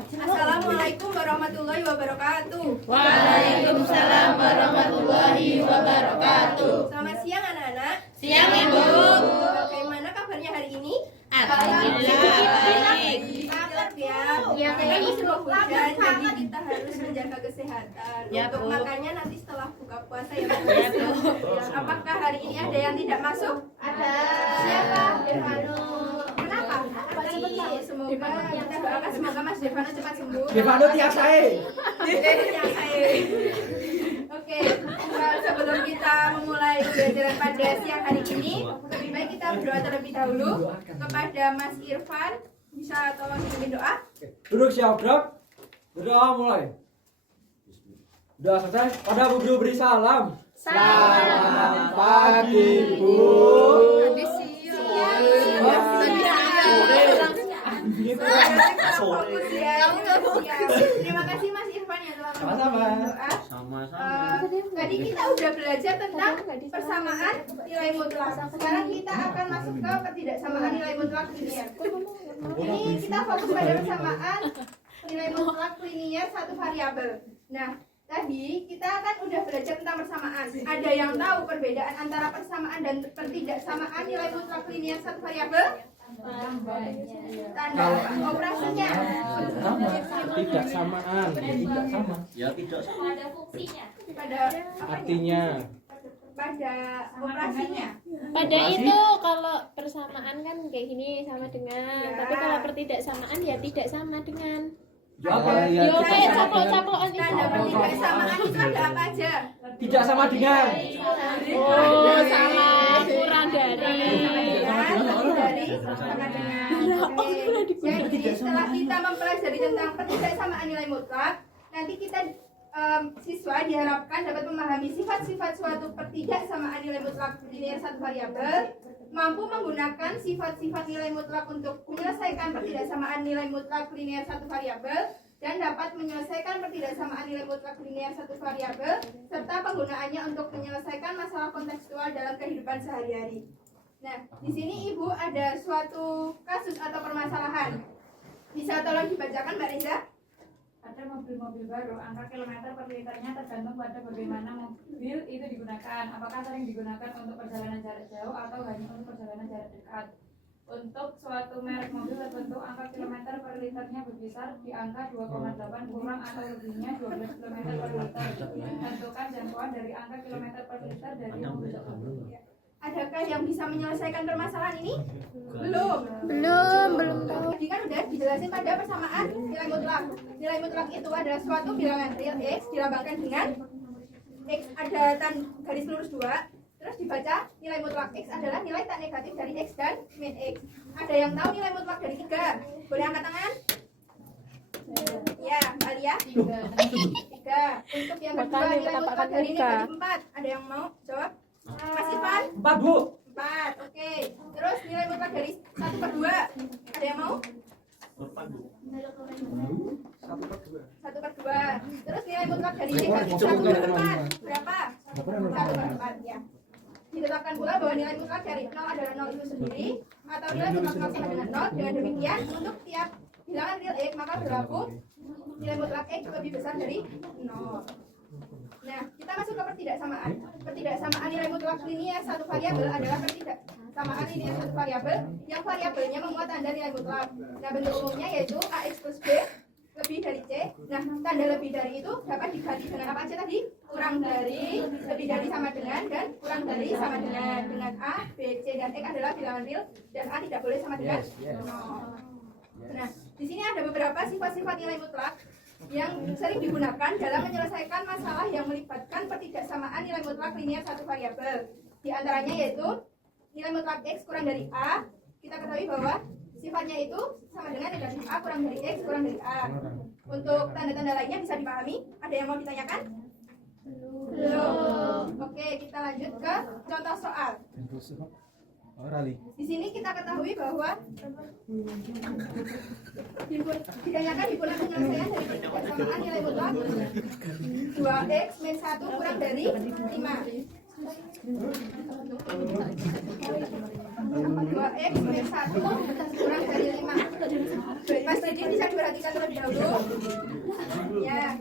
Assalamualaikum warahmatullahi wabarakatuh. Waalaikumsalam warahmatullahi wabarakatuh. Selamat siang anak-anak. Siang Ibu. Bagaimana kabarnya hari ini? Alhamdulillah baik. Mantap ya. Ya, Kita Bu. musim hujan, jadi kita harus menjaga kesehatan. Ya, Untuk Bu. makannya nanti setelah buka puasa ya. Ya, Bu. Apakah hari ini ada yang tidak masuk? Ada. Siapa? Devano. Kenapa? Semoga kita doakan semoga Mas Devano cepat sembuh. Devano tiap saya. Oke, sebelum kita memulai pembelajaran pada siang hari ini, lebih baik kita berdoa terlebih dahulu kepada Mas Irfan. Bisa tolong dipimpin doa? Duduk siap, Bro. Berdoa mulai. Sudah selesai? Pada Bu Guru beri salam. Selamat pagi, Bu. Fokus ya. Terima kasih Mas Irfan yang telah Sama-sama. doa. Tadi kita udah belajar tentang persamaan nilai mutlak. Sekarang kita akan masuk ke ketidaksamaan nilai mutlak linier. Ini kita fokus pada persamaan nilai mutlak linier satu variabel. Nah, tadi kita kan udah belajar tentang persamaan. Ada yang tahu perbedaan antara persamaan dan ketidaksamaan nilai mutlak linier satu variabel? Tanda operasinya. Tidak samaan. Tidak sama. Ya tidak sama. Ada fungsinya. Pada Artinya. pada operasinya. Pada itu kalau persamaan kan kayak gini sama dengan, Ya. tapi kalau pertidaksamaan ya tidak sama dengan. Ya, Yo kayak caplok-caplokan itu. Tanda ketidaksamaan itu ada apa aja? tidak sama dengan. Oh, sama kurang dari. Jadi setelah kita mempelajari tentang ketidaksamaan nilai mutlak, nanti kita siswa diharapkan dapat memahami sifat-sifat suatu ketidaksamaan nilai mutlak linier satu variabel, mampu menggunakan sifat-sifat nilai mutlak untuk menyelesaikan ketidaksamaan nilai mutlak linier satu variabel, dan dapat menyelesaikan ketidaksamaan nilai mutlak linier satu variabel serta penggunaannya untuk menyelesaikan masalah kontekstual dalam kehidupan sehari-hari. Nah, di sini Ibu ada suatu kasus atau permasalahan. Bisa tolong dibacakan Mbak Reza? Ada mobil-mobil baru, angka kilometer per liternya tergantung pada bagaimana mobil itu digunakan. Apakah sering digunakan untuk perjalanan jarak jauh atau hanya untuk perjalanan jarak dekat. Untuk suatu merek mobil tertentu, angka kilometer per liternya berkisar di angka 2,8 kurang atau lebihnya 12 km per liter. Tentukan jangkauan dari angka kilometer per liter dari mobil tersebut. Adakah yang bisa menyelesaikan permasalahan ini? Belum. Belum tahu. Tadi kan udah dijelasin pada persamaan nilai mutlak. Nilai mutlak itu adalah suatu bilangan real X dilambangkan dengan X ada garis lurus 2. Terus dibaca nilai mutlak X adalah nilai tak negatif dari X dan min X. Ada yang tahu nilai mutlak dari 3? Boleh angkat tangan? Ya, Alia. 3. Untuk yang kedua Makanya nilai kita mutlak pakai dari muka. negatif 4. Ada yang mau jawab? Mas Irfan? 4, Bu. 4, oke. Terus nilai mutlak dari 1/2. Ada yang mau? 1/2. Terus nilai mutlak dari negatif 1/4. Berapa? 1/4 ya. Ditetapkan pula bahwa nilai mutlak dari 0 adalah 0 itu sendiri, atau nilai mutlak 0 sama dengan 0. Dengan demikian, untuk tiap bilangan real X maka berlaku nilai mutlak X lebih besar dari 0. Nah, kita masuk ke pertidaksamaan. Pertidaksamaan nilai mutlak linier satu variabel adalah pertidaksamaan linier satu variabel yang variabelnya memuat tanda nilai mutlak. Nah, bentuk umumnya yaitu AX plus B lebih dari C. Nah, tanda lebih dari itu dapat diganti dengan apa aja tadi? Kurang dari, lebih dari sama dengan, dan kurang dari sama dengan. Dengan A, B, C, dan X adalah bilangan real, dan A tidak boleh sama dengan 0. Nah, di sini ada beberapa sifat-sifat nilai mutlak yang sering digunakan dalam menyelesaikan masalah yang melibatkan pertidaksamaan nilai mutlak linier satu variabel. Di antaranya yaitu nilai mutlak X kurang dari A. Kita ketahui bahwa sifatnya itu sama dengan negatif A kurang dari X kurang dari A. Untuk tanda-tanda lainnya bisa dipahami? Ada yang mau ditanyakan? Belum. Oke, kita lanjut ke contoh soal. Di sini kita ketahui bahwa ditanyakan himpunan penyelesaian dari pertidaksamaan nilai mutlak 2x min 1 kurang dari 5. 2x min 1 kurang dari 5. Pasti jadi bisa diperhatikan terlebih dahulu. Ya.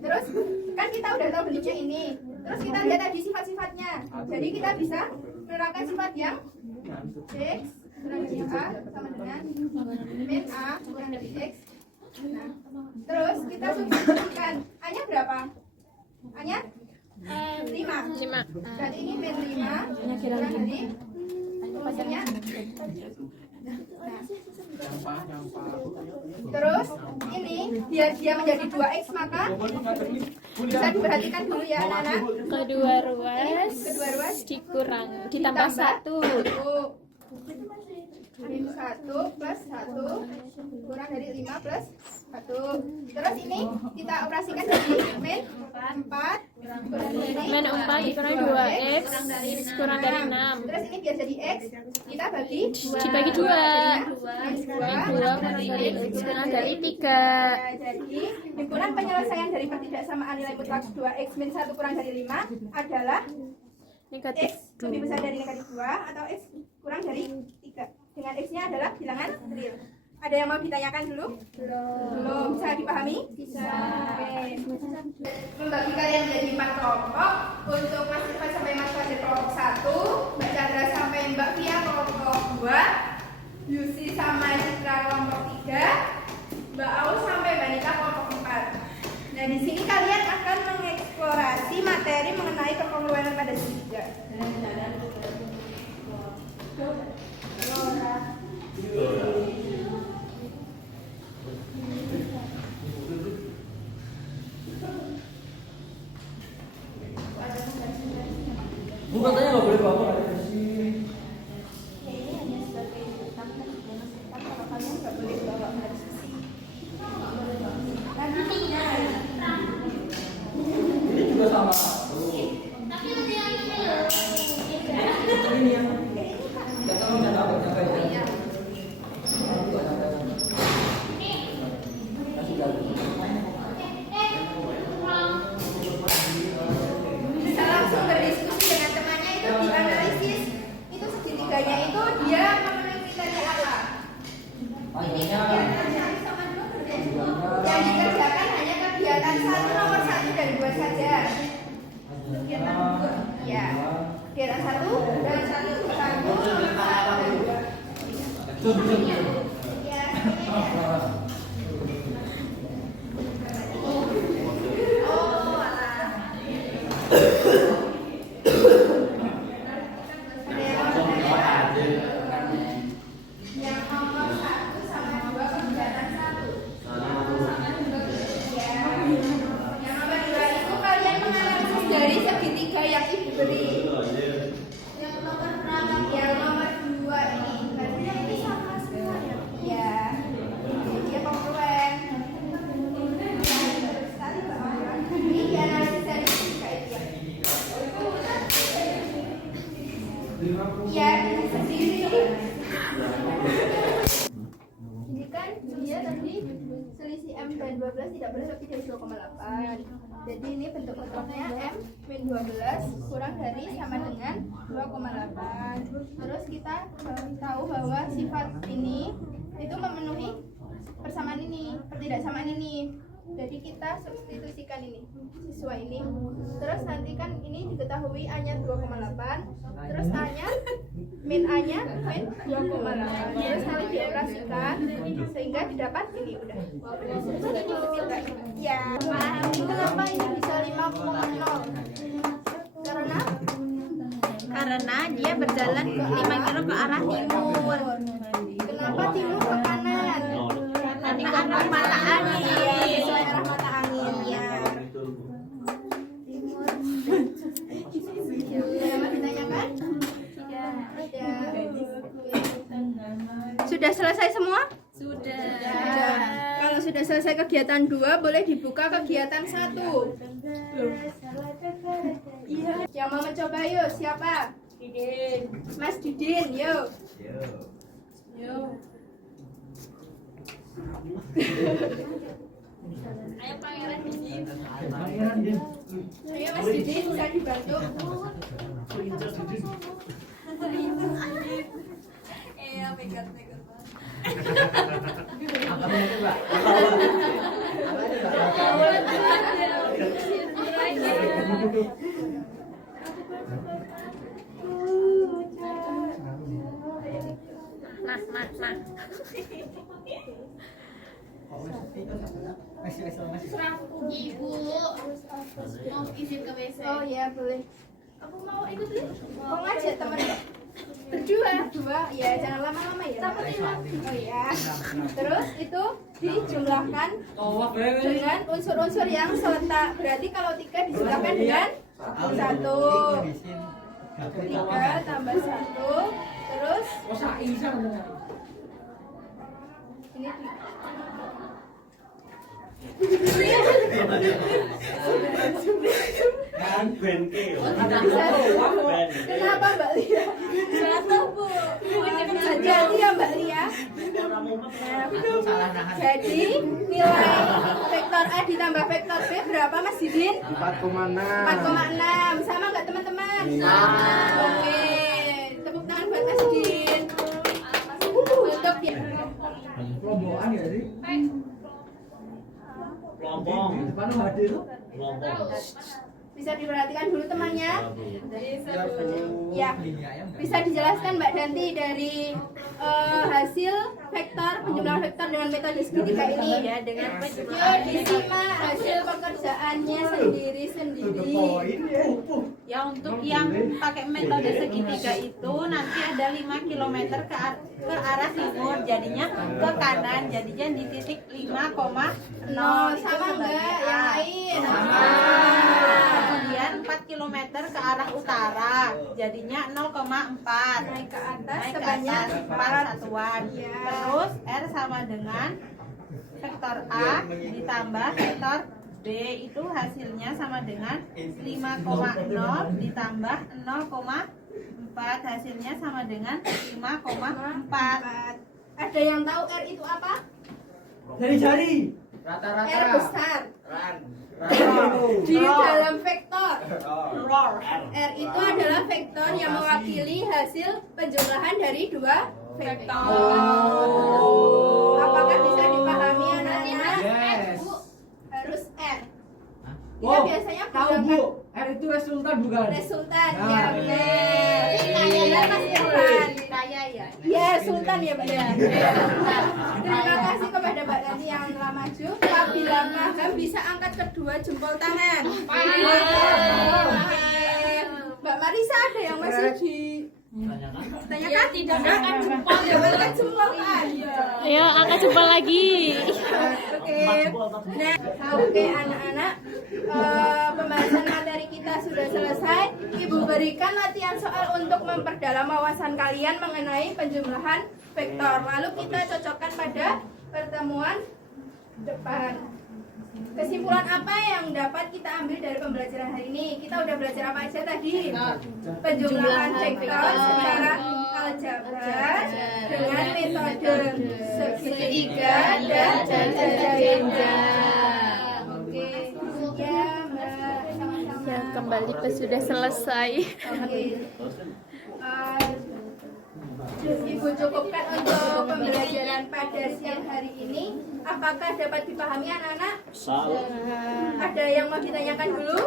Terus kan kita udah tahu bentuknya ini. Terus kita lihat tadi sifat-sifatnya. Jadi kita bisa menerapkan sifat yang X kurang dari A sama dengan min A kurang dari X. Nah, terus kita substitusikan. A-nya berapa? A-nya 5. Berarti ini min 5 kurang dari maksudnya. Nah. Terus ini biar dia menjadi 2x maka bisa diperhatikan dulu ya anak-anak. Kedua ruas dikurang ditambah 1. Min 1 plus 1 kurang dari 5 plus 1. Terus ini kita operasikan jadi min 4 kurang dari Min 4 dikurang 2x kurang dari 6. Terus ini biar jadi x kita bagi Dibagi 2. Min 2 kurang dari x kurang dari 3. Jadi himpunan penyelesaian dari pertidaksamaan nilai mutlak 2x min 1 kurang dari 5 adalah Negatif x lebih besar dari negatif 2 atau x kurang dari 3. Dengan x-nya adalah bilangan real. Ada yang mau ditanyakan dulu? Belum. Bisa dipahami? Bisa. Oke. Membagi kalian jadi 4 kelompok. Untuk Mas Irfan sampai Mas Fajar kelompok 1, Mbak Chandra sampai Mbak Fia kelompok 2, Yusi sama Citra kelompok 3, Mbak Aus sampai Mbak Nita kelompok 4. Nah, di sini kalian akan mengeksplorasi materi mengenai kepemuluan pada tiga. Bu katanya nggak boleh bawa ada di sini. Ini hanya sebagai tentang kalau kalian nggak boleh bawa diskusi. Nantinya Ini juga sama. Tapi ada yang ini loh. Ini yang nggak tahu nggak tahu siapa ya. bisa langsung berdiskusi dengan temannya itu dianalisis. Itu segitiganya itu dia memenuhi kriteria apa? Yang dikerjakan hanya kegiatan 1 nomor 1 dan 2 saja. Kegiatan 2. Ya. Kegiatan 1 dan 1 nomor 1 dan 2. Ya, seperti ini ya. Oh, alah. Yang nomor 1 sama 2 kegiatan 1. Yang nomor 2 itu kalian menganalisis dari segitiga yang ibu beri. Yang nomor berapa? Yang nomor 2 ini. Berarti yang ini sama semua ya? Iya. Dia kongruen. Ini dianalisis dari segitiga itu ya. Iya, sendiri. Ini kan dia tadi selisih M dan 12 tidak boleh lebih dari 2,8. Jadi ini bentuk bentuknya M min 12 kurang dari sama dengan 2,8. Terus kita tahu bahwa sifat ini itu memenuhi persamaan ini, pertidaksamaan ini. Jadi kita substitusikan ini siswa ini. Terus nanti kan ini diketahui A-nya 2,8. Terus A-nya min A-nya min 2,8. Terus nanti dioperasikan sehingga didapat ini udah. Ya. Kenapa ini bisa 5,0? Karena dia berjalan 5 kilo ke arah timur. Kenapa timur ke kanan? Karena arah mata angin. Iya, sesuai arah mata angin ya. Ada yang mau ditanyakan? Tidak. Sudah selesai semua? Sudah. Kalau sudah selesai kegiatan 2, boleh dibuka kegiatan 1. Iya. Yang mau mencoba yuk, siapa? Didin. Mas Didin, yuk. Yuk. Ayo Pangeran Didin. Ayo Mas Didin, bisa dibantu. Iya, pegang. Nah. Ibu mau izin ke WC. Oh iya boleh. Aku mau ikut nih. Mau ngajak teman berdua. Ya jangan lama-lama ya. Oh iya. Terus itu dijumlahkan dengan unsur-unsur yang seletak. Berarti kalau 3 dijumlahkan dengan 1. 3 tambah 1. Terus ini kenapa Mbak Lia? Bu. Jadi ya Mbak Lia. Jadi nilai vektor A ditambah vektor B berapa Mas Didin? 4,6. Sama nggak teman-teman? Sama. Oke. Tepuk tangan buat Mas Didin. Untuk ya. Kelompokan ya sih? Kelompok. Depan hadir. Kelompok. Bisa diperhatikan dulu temannya. Ya. Bisa dijelaskan Mbak Danti dari hasil vektor penjumlahan vektor dengan metode segitiga ini Ya, dengan Yuk penjumlahan disimak hasil pekerjaannya sendiri-sendiri. ya, untuk yang pakai metode segitiga itu nanti ada 5 km ke arah timur, jadinya ke kanan, jadinya di titik 5,0 itu Sama sebagai enggak A. yang lain? Kemudian 4 km ke arah utara, jadinya 0,4. Naik ke atas Naik ke sebanyak atas 4 4. satuan. Ya. Terus R sama dengan vektor A ditambah vektor B, itu hasilnya sama dengan 5,0 ditambah 0,4, hasilnya sama dengan 5,4. Ada yang tahu R itu apa? Jari-jari. R besar di dalam vektor. R itu adalah vektor yang mewakili hasil penjumlahan dari 2 vektor. Apakah bisa dipahami anak-anak? Yes. Harus R. Dia Oh, biasanya tahu menggunakan Bu, R itu resultan bukan? resultan. Nah, Ya benar. Iya Mas Irfan. Kaya ya. Ya Sultan ya benar. Terima kasih kepada Mbak Nanti yang telah maju. Apabila paham bisa angkat kedua jempol tangan. Mbak Marisa ada yang masih di tanyakan? Tidak angkat jempol ya, angkat jempol kan? Ayo angkat jempol lagi. Oke. Nah, oke anak-anak, pembahasan materi kita sudah selesai. Ibu berikan latihan soal untuk memperdalam wawasan kalian mengenai penjumlahan vektor. Lalu kita cocokkan pada pertemuan depan. Kesimpulan apa yang dapat kita ambil dari pembelajaran hari ini? Kita udah belajar apa aja tadi? Penjumlahan vektor secara aljabar dengan metode segitiga dan jajar. Oke, ya Mbak, sama-sama. Ya, kembali ke sudah selesai. Oke. Ibu cukupkan untuk pembelajaran pada siang hari ini. Apakah dapat dipahami anak-anak? Ada yang mau ditanyakan dulu?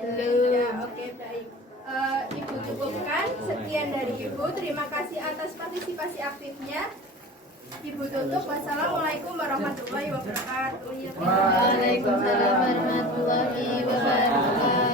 Belum. Ya, oke baik. Ibu cukupkan. Sekian dari Ibu. Terima kasih atas partisipasi aktifnya. Ibu tutup. Wassalamualaikum warahmatullahi wabarakatuh. Waalaikumsalam warahmatullahi wabarakatuh.